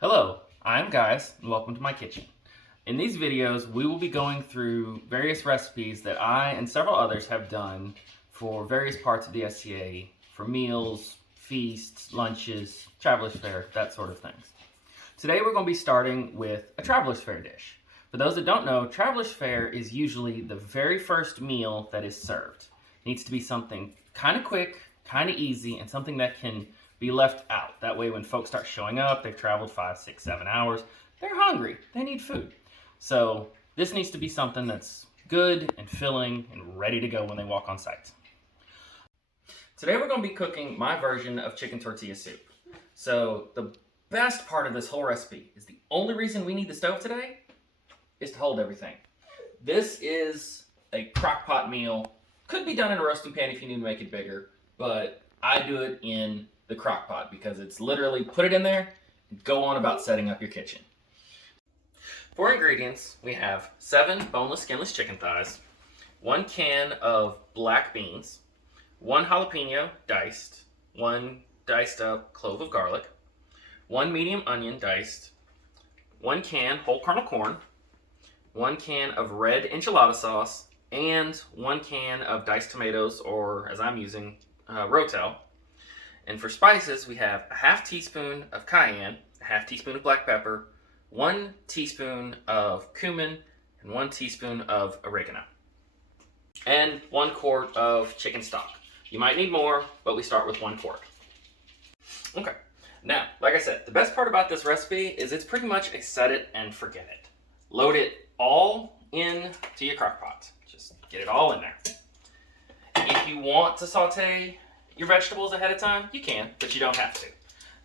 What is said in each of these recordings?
Hello, I'm Gaius, and welcome to my kitchen. In these videos, we will be going through various recipes that I and several others have done for various parts of the STA, for meals, feasts, lunches, traveler's fare, that sort of things. Today we're going to be starting with a traveler's fare dish. For those that don't know, traveler's fare is usually the very first meal that is served. It needs to be something kind of quick, kind of easy, and something that can be left out. That way when folks start showing up, they've traveled 5, 6, 7 hours, they're hungry, they need food. So this needs to be something that's good and filling and ready to go when they walk on site. Today we're going to be cooking my version of chicken tortilla soup. So the best part of this whole recipe is the only reason we need the stove today is to hold everything. This is a crock pot meal. Could be done in a roasting pan if you need to make it bigger, but I do it in the crock pot because it's literally put it in there and go on about setting up your kitchen. For ingredients, we have 7 boneless, skinless chicken thighs, 1 can of black beans, 1 jalapeno diced, 1 diced up clove of garlic, 1 medium onion diced, 1 can whole kernel corn, 1 can of red enchilada sauce, and 1 can of diced tomatoes, or as I'm using, rotel. And for spices, we have a half teaspoon of cayenne, a half teaspoon of black pepper, 1 teaspoon of cumin, and 1 teaspoon of oregano. And 1 quart of chicken stock. You might need more, but we start with 1 quart. Okay, now, like I said, the best part about this recipe is it's pretty much a set it and forget it. Load it all into your crock pot. Just get it all in there. If you want to saute your vegetables ahead of time, you can, but you don't have to.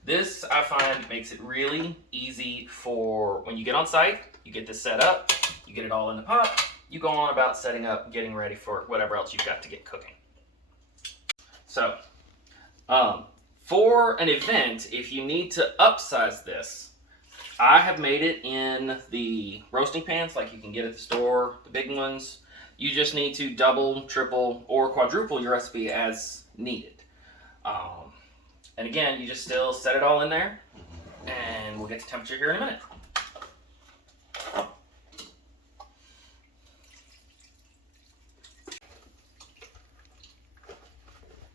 This, I find, makes it really easy for when you get on site, you get this set up, you get it all in the pot, you go on about setting up, getting ready for whatever else you've got to get cooking. So, for an event, if you need to upsize this, I have made it in the roasting pans like you can get at the store, the big ones. You just need to double, triple, or quadruple your recipe as needed. And again, you just still set it all in there, and we'll get to temperature here in a minute.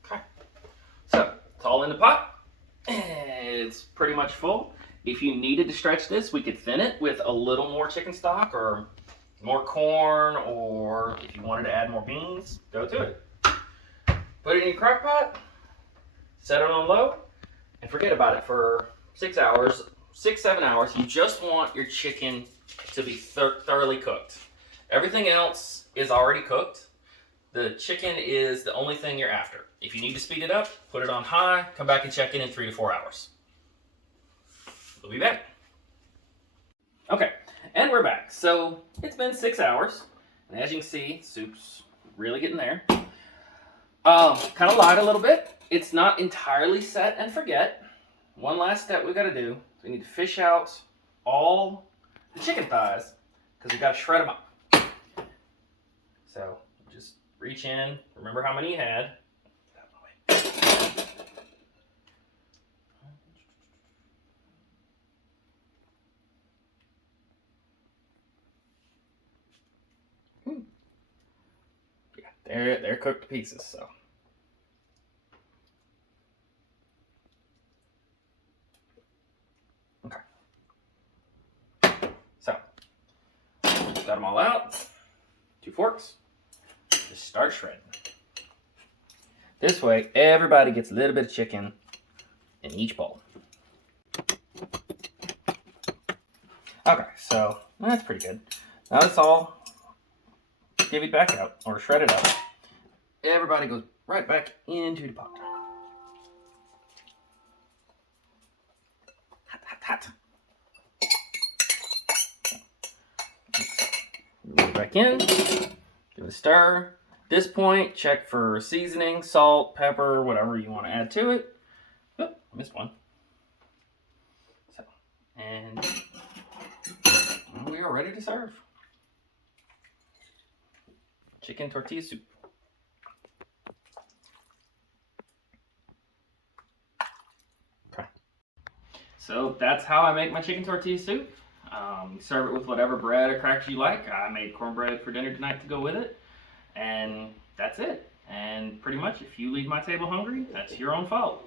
Okay, so it's all in the pot. It's pretty much full. If you needed to stretch this, we could thin it with a little more chicken stock or more corn, or if you wanted to add more beans, go to it. Put it in your crock pot, set it on low, and forget about it for 6 hours, 6, 7 hours. You just want your chicken to be thoroughly cooked. Everything else is already cooked. The chicken is the only thing you're after. If you need to speed it up, put it on high, come back and check in 3 to 4 hours. We'll be back. Okay, and we're back. So it's been 6 hours, and as you can see, soup's really getting there. Kind of lied a little bit. It's not entirely set and forget. One last step we got to do. We need to fish out all the chicken thighs because we got to shred them up. So just reach in. Remember how many you had. Yeah, they're cooked pieces. So. Got them all out. 2 forks. Just start shredding. This way, everybody gets a little bit of chicken in each bowl. Okay, so that's pretty good. Now let's all divvy back out, or shred it up. Everybody goes right back into the pot. Hot, hot, hot. Move it back in, give it a stir. At this point, check for seasoning, salt, pepper, whatever you want to add to it. Oh, missed one. So, and we are ready to serve. Chicken tortilla soup. So that's how I make my chicken tortilla soup. You serve it with whatever bread or crackers you like. I made cornbread for dinner tonight to go with it. And that's it. And pretty much if you leave my table hungry, that's your own fault.